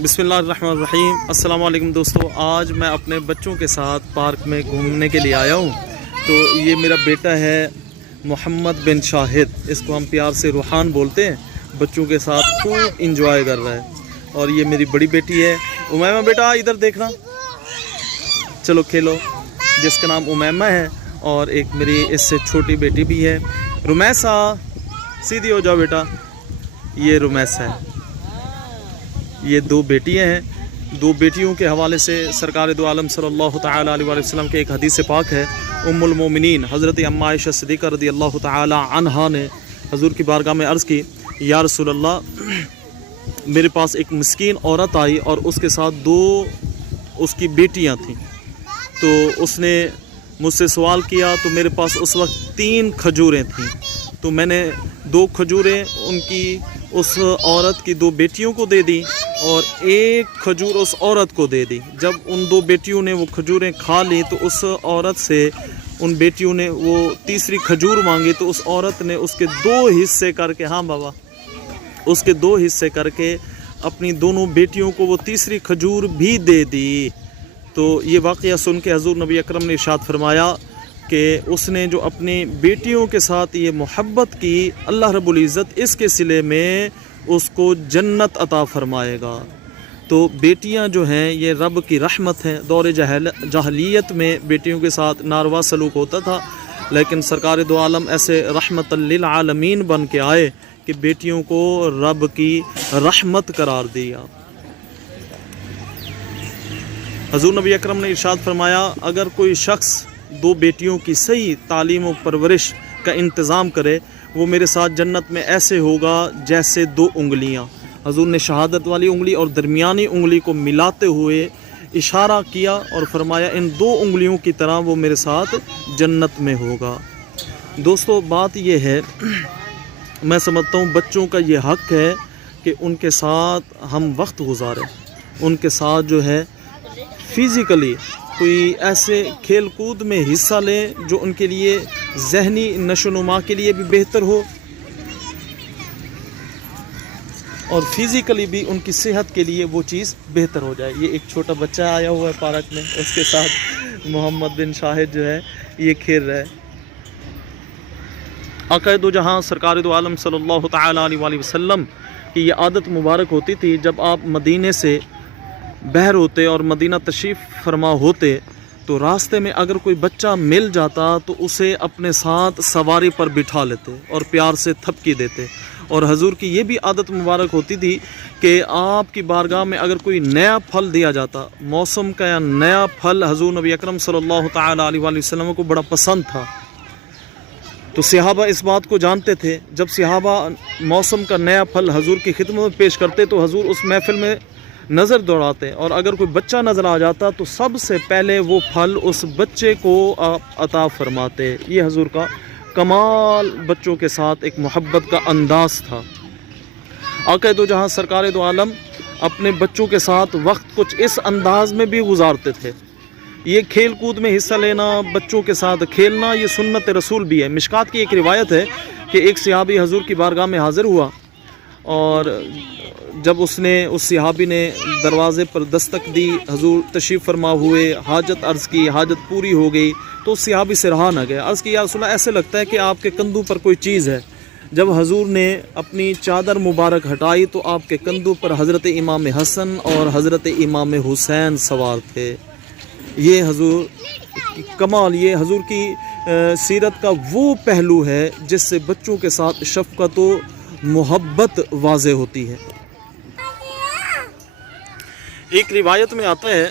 बिस्मिल्लाहिर्रहमानिर्रहीम। अस्सलाम वालेकुम दोस्तों, आज मैं अपने बच्चों के साथ पार्क में घूमने के लिए आया हूँ। तो ये मेरा बेटा है मोहम्मद बिन शाहिद, इसको हम प्यार से रूहान बोलते हैं। बच्चों के साथ खूब इंजॉय कर रहा है। और ये मेरी बड़ी बेटी है उमैमा। बेटा इधर देखना, चलो खेलो। जिसका नाम उमैमा है। और एक मेरी इससे छोटी बेटी भी है, रुमैसा। सीधी हो जाओ बेटा। ये रुमैसा है। ये दो बेटियां हैं। दो बेटियों के हवाले से सरकार दो आलम सल्लल्लाहु तआला अलैहि वसल्लम के एक हदीस पाक है। उम्मुल मोमिनीन हज़रत अम्मा आयशा सिद्दीक़ा रज़ियल्लाहु तआला अन्हा ने हजूर की बारगाह में अर्ज़ की, या रसूल अल्लाह, मेरे पास एक मिस्कीन औरत आई और उसके साथ दो उसकी बेटियां थीं। तो उसने मुझसे सवाल किया, तो मेरे पास उस वक्त 3 खजूरें थीं। तो मैंने 2 खजूरें उनकी उस औरत की 2 बेटियों को दे दी और 1 खजूर उस औरत को दे दी। जब उन 2 बेटियों ने वो खजूरें खा ली तो उस औरत से उन बेटियों ने वो तीसरी खजूर मांगी। तो उस औरत ने उसके 2 हिस्से करके, हाँ बाबा, उसके 2 हिस्से करके अपनी दोनों बेटियों को वो तीसरी खजूर भी दे दी। तो ये वाक़या सुन के हज़ूर नबी अकरम ने इरशाद फरमाया कि उसने जो अपनी बेटियों के साथ ये मोहब्बत की, अल्लाह रब्बुल इज़्ज़त इसके सिले में उसको जन्नत अता फरमाएगा। तो बेटियां जो हैं ये रब की रहमत हैं। दौर जाहलियत में बेटियों के साथ नारवा सलूक होता था, लेकिन सरकार दो आलम ऐसे रहमतल लिल आलमीन बन के आए कि बेटियों को रब की रहमत करार दिया। हज़ूर नबी अकरम ने इरशाद फरमाया, अगर कोई शख्स 2 बेटियों की सही तालीम और परवरिश का इंतज़ाम करे, वो मेरे साथ जन्नत में ऐसे होगा जैसे 2 उंगलियां। हजूर ने शहादत वाली उंगली और दरमियानी उंगली को मिलाते हुए इशारा किया और फरमाया, इन 2 उंगलियों की तरह वो मेरे साथ जन्नत में होगा। दोस्तों बात ये है, मैं समझता हूँ बच्चों का ये हक़ है कि उनके साथ हम वक्त गुजारें, उनके साथ जो है फ़िज़िकली कोई ऐसे खेल कूद में हिस्सा लें जो उनके लिए ज़हनी नशोनुमा के लिए भी बेहतर हो और फिज़िकली भी उनकी सेहत के लिए वो चीज़ बेहतर हो जाए। ये एक छोटा बच्चा आया हुआ है पार्क में, उसके साथ मोहम्मद बिन शाहिद जो है ये खेल रहा है। आक़ा दो जहां सरकार दो आलम सल्लल्लाहु तआला अलैहि वसल्लम की ये आदत मुबारक होती थी, जब आप मदीने से बहर होते और मदीना तशरीफ़ फरमा होते तो रास्ते में अगर कोई बच्चा मिल जाता तो उसे अपने साथ सवारी पर बिठा लेते और प्यार से थपकी देते। और हजूर की ये भी आदत मुबारक होती थी कि आपकी बारगाह में अगर कोई नया फल दिया जाता, मौसम का या नया फल हजूर नबी अकरम सल्लल्लाहु तआला अलैहि वसल्लम को बड़ा पसंद था। तो सहाबा इस बात को जानते थे। जब सहाबा मौसम का नया फल हजूर की खिदमत में पेश करते तो हजूर उस महफिल में नज़र दौड़ाते और अगर कोई बच्चा नज़र आ जाता तो सबसे पहले वो फल उस बच्चे को अता फरमाते। ये हजूर का कमाल, बच्चों के साथ एक मोहब्बत का अंदाज़ था। आक़ा दो जहां सरकार दो आलम अपने बच्चों के साथ वक्त कुछ इस अंदाज में भी गुजारते थे। ये खेल कूद में हिस्सा लेना, बच्चों के साथ खेलना, ये सुन्नत रसूल भी है। मिशकात की एक रिवायत है कि एक सहाबी हजूर की बारगाह में हाज़िर हुआ और जब उसने उस सहाबी ने दरवाज़े पर दस्तक दी, हजूर तशरीफ़ फरमा हुए, हाजत अर्ज़ की, हाजत पूरी हो गई तो उस सहाबी से रहा न गया। अर्ज़ की, या रसूल अल्लाह, ऐसे लगता है कि आपके कंधों पर कोई चीज़ है। जब हजूर ने अपनी चादर मुबारक हटाई तो आपके कंधों पर हज़रत इमाम हसन और हज़रत इमाम हुसैन सवार थे। ये हजूर की कमाल, ये हजूर की सीरत का वो पहलू है जिससे बच्चों के साथ शफ़क़त व मोहब्बत वाज़े होती है। एक रिवायत में आता है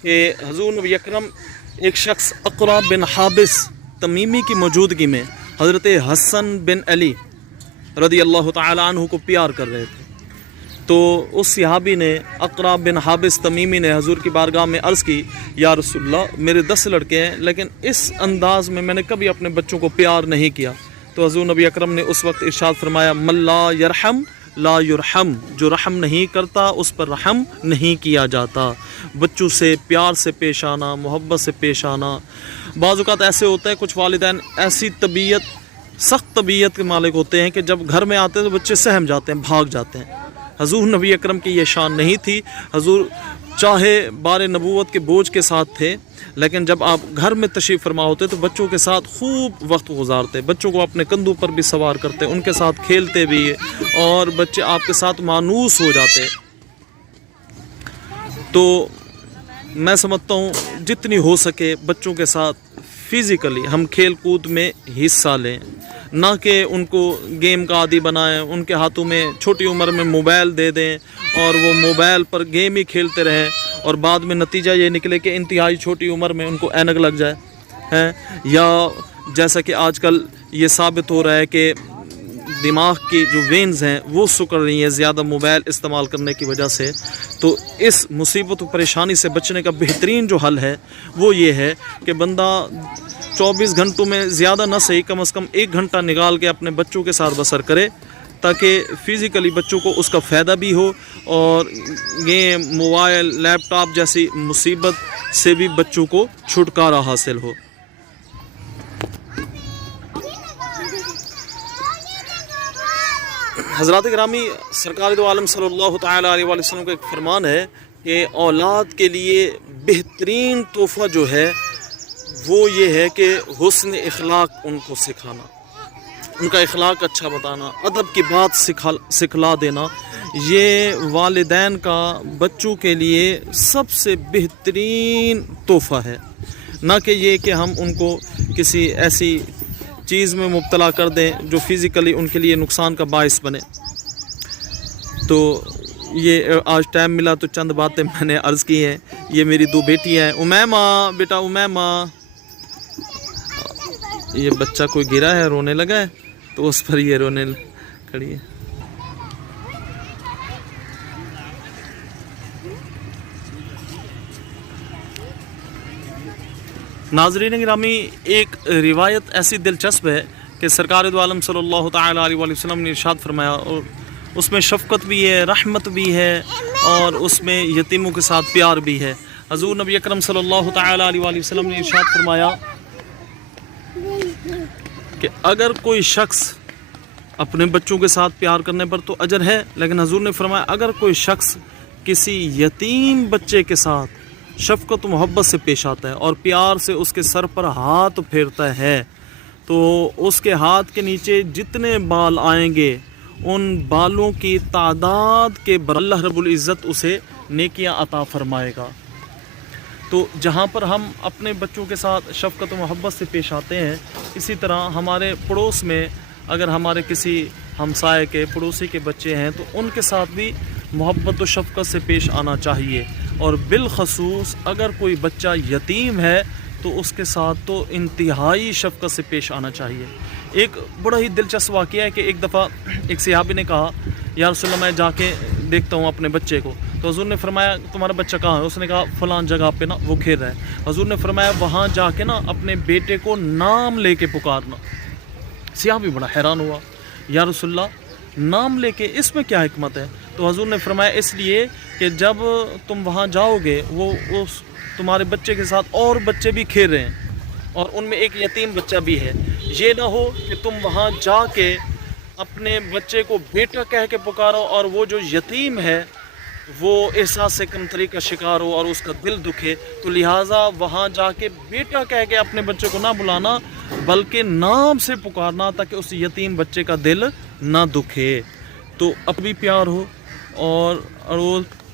कि हजूर नबी अकरम एक शख्स अक़रा बिन हाबिस तमीमी की मौजूदगी में हज़रत हसन बिन अली रज़ियल्लाहु तआला अन्हु को प्यार कर रहे थे। तो उस सहाबी ने, अक़रा बिन हाबिस तमीमी ने हजूर की बारगाह में अर्ज़ की, या रसूलल्लाह, मेरे 10 लड़के हैं लेकिन इस अंदाज़ में मैंने कभी अपने बच्चों को प्यार नहीं किया। तो हजूर नबी अकरम ने उस वक्त इरशाद फरमाया, मल्ला यरहम ला युरहम, जो रहम नहीं करता उस पर रहम नहीं किया जाता। बच्चों से प्यार से पेश आना, मोहब्बत से पेश आना। बाज़ औक़ात ऐसे होता है कुछ वालिदैन ऐसी तबीयत सख्त तबीयत के मालिक होते हैं कि जब घर में आते हैं तो बच्चे सहम जाते हैं, भाग जाते हैं। हजूर नबी अकरम की ये शान नहीं थी। हजूर चाहे बार नबूवत के बोझ के साथ थे, लेकिन जब आप घर में तशरीफ़ फरमा होते तो बच्चों के साथ खूब वक्त गुजारते, बच्चों को अपने कंधों पर भी सवार करते, उनके साथ खेलते भी, और बच्चे आपके साथ मानूस हो जाते। तो मैं समझता हूँ जितनी हो सके बच्चों के साथ फ़िज़िकली हम खेल कूद में हिस्सा लें, ना कि उनको गेम का आदी बनाएं, उनके हाथों में छोटी उम्र में मोबाइल दे दें और वो मोबाइल पर गेम ही खेलते रहें, और बाद में नतीजा ये निकले कि इंतहाई छोटी उम्र में उनको ऐनक लग जाए हैं। या जैसा कि आजकल ये साबित हो रहा है कि दिमाग की जो वेन्स हैं वो सिकुड़ रही हैं ज़्यादा मोबाइल इस्तेमाल करने की वजह से। तो इस मुसीबत और परेशानी से बचने का बेहतरीन जो हल है वो ये है कि बंदा 24 घंटों में ज़्यादा ना सही, कम से कम 1 घंटा निकाल के अपने बच्चों के साथ बसर करे, ताकि फ़िज़िकली बच्चों को उसका फ़ायदा भी हो और गेम, मोबाइल, लैपटॉप जैसी मुसीबत से भी बच्चों को छुटकारा हासिल हो। हज़रात गिरामी, सरकार दो आलम सल्लल्लाहु तआला अलैहि वसल्लम का एक फरमान है कि औलाद के लिए बेहतरीन तोहफ़ा जो है वो ये है कि हुस्न इखलाक उनको सिखाना, उनका इखलाक अच्छा बताना, अदब की बात सिखला देना, ये वालिदैन का बच्चों के लिए सबसे बेहतरीन तोहफ़ा है। ना कि ये कि हम उनको किसी ऐसी चीज़ में मुब्तला कर दें जो फ़िज़िकली उनके लिए नुकसान का बायस बने। तो ये आज टाइम मिला तो चंद बातें मैंने अर्ज़ की हैं। ये मेरी 2 बेटियाँ हैं। उमैमा, बेटा उमैमा, ये बच्चा कोई गिरा है, रोने लगा है, तो उस पर ये रोने खड़ी है। नाज़रीन गिरामी, एक रिवायत ऐसी दिलचस्प है कि सरकार दो आलम सल्लल्लाहु तआला अलैहि वसल्लम ने इरशाद फरमाया, और उसमें शफ़क़त भी है, रहमत भी है, और उसमें यतीमों के साथ प्यार भी है। हज़ूर नबी अकरम सल्लल्लाहु तआला अलैहि वसल्लम ने इरशाद फरमाया कि अगर कोई शख्स अपने बच्चों के साथ प्यार करने पर तो अजर है, लेकिन हज़ूर ने फरमाया अगर कोई शख्स किसी यतीम बच्चे के साथ शफ़क़त मोहब्बत से पेश आता है और प्यार से उसके सर पर हाथ फेरता है, तो उसके हाथ के नीचे जितने बाल आएंगे उन बालों की तादाद के बराबर अल्लाह रब्बुल इज़्ज़त उसे नेकियां अता फरमाएगा। तो जहाँ पर हम अपने बच्चों के साथ शफ़क़त मोहब्बत से पेश आते हैं, इसी तरह हमारे पड़ोस में अगर हमारे किसी हमसाए के पड़ोसी के बच्चे हैं तो उनके साथ भी मोहब्बत व शफ़क़त से पेश आना चाहिए। और बिलख़सूस अगर कोई बच्चा यतीम है तो उसके साथ तो इंतहाई शफ़क़त से पेश आना चाहिए। एक बड़ा ही दिलचस्प वाक़या है कि एक दफ़ा एक सहाबी ने कहा, या रसूल अल्लाह, मैं जाके देखता हूँ अपने बच्चे को। तो हज़ूर ने फरमाया तुम्हारा बच्चा कहाँ है? उसने कहा फ़लाँ जगह पे ना वो खेल रहा है। हज़ूर ने फरमाया वहाँ जाके ना अपने बेटे को नाम लेके पुकारना। सहाबी बड़ा हैरान हुआ, या रसूल अल्लाह, नाम लेके इसमें क्या हिकमत है? तो हज़ूर ने फरमाया इसलिए कि जब तुम वहाँ जाओगे वो उस तुम्हारे बच्चे के साथ और बच्चे भी खेल रहे हैं और उनमें एक यतीम बच्चा भी है, ये ना हो कि तुम वहाँ जाके अपने बच्चे को बेटा कह के पुकारो और वो जो यतीम है वो एहसास कमतरी का शिकार हो और उसका दिल दुखे। तो लिहाजा वहाँ जाके बेटा कह के अपने बच्चे को ना बुलाना बल्कि नाम से पुकारना, ताकि उस यतीम बच्चे का दिल ना दुखे। तो अब भी प्यार हो और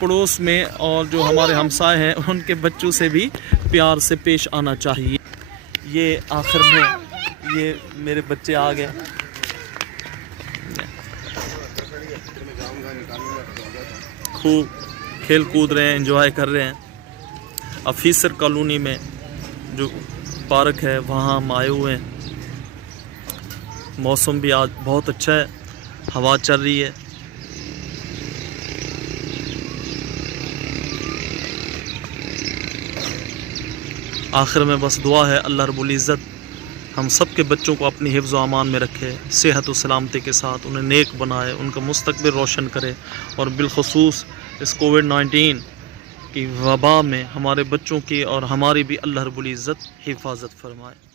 पड़ोस में और जो हमारे हमसाए हैं उनके बच्चों से भी प्यार से पेश आना चाहिए। ये आखिर में ये मेरे बच्चे आ गए, खूब खेल कूद रहे हैं, एंजॉय कर रहे हैं। ऑफिसर कॉलोनी में जो पार्क है वहाँ हम आए हुए हैं। मौसम भी आज बहुत अच्छा है, हवा चल रही है। आखिर में बस दुआ है अल्लाह रब्बुल इज़्ज़त हम सब के बच्चों को अपनी हिफ्ज़ व अमान में रखे, सेहत व सलामती के साथ उन्हें नेक बनाए, उनका मुस्तक़बिल रोशन करे और बिलख़ुसूस इस कोविड-19 की वबा में हमारे बच्चों की और हमारी भी अल्लाह रब्बुल इज़्ज़त हिफाजत फरमाए।